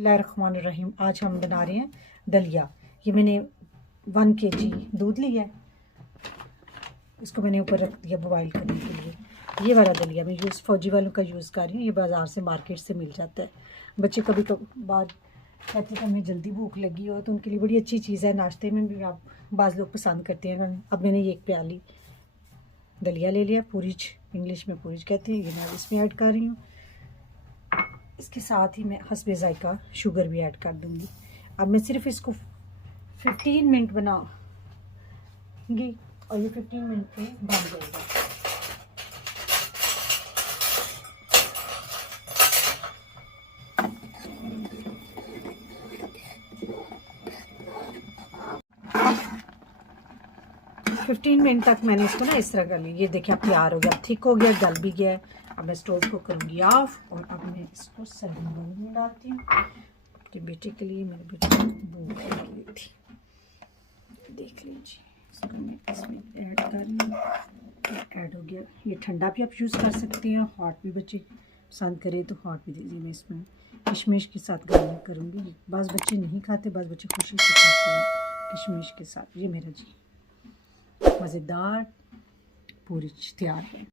बिस्मिल्लाहिर्रहमानिर्रहीम। आज हम बना रहे हैं दलिया। ये मैंने 1 kg दूध लिया है, इसको मैंने ऊपर रख दिया बॉईल करने के लिए। ये वाला दलिया मैं फौजी वालों का यूज़ कर रही हूँ। ये बाज़ार से मार्केट से मिल जाता है। बच्चे कभी कभार कहते हैं हमें जल्दी भूख लगी हो तो उनके लिए बड़ी अच्छी चीज़ है। नाश्ते में भी आप बाज़ लोग पसंद करते हैं। अब मैंने ये 1 प्याली दलिया ले लिया, पूरीज इंग्लिश में पूरीज कहते हैं। ये मैं इसमें ऐड कर रही हूँ। इसके साथ ही मैं हस्बे ज़ायका शुगर भी ऐड कर दूँगी। अब मैं सिर्फ इसको 15 मिनट बनाऊँगी और ये 15 मिनट पे बन जाएगा। फिफ्टीन मिनट तक मैंने इसको ना इस तरह कर लिया। ये देखिए अब तैयार हो गया, अब थिक हो गया, गल भी गया है। अब मैं स्टोव को करूँगी ऑफ और अब मैं इसको सर्विंग बाउल में डालती हूँ। अपनी बेटे के लिए, मेरे बेटे को भूख लगी हुई थी, देख लीजिए। इसको मैं इसमें ऐड कर रही हूँ। ऐड हो गया। ये ठंडा भी आप यूज़ कर सकते हैं, हॉट भी बच्चे पसंद करें तो हॉट भी दीजिए। मैं इसमें किशमिश के साथ गार्निश करूँगी। बाज़ बच्चे नहीं खाते, बाज़ बच्चे खुशी से खाते हैं किशमिश के साथ। ये मेरा जी मज़ेदार पूरी तैयार है।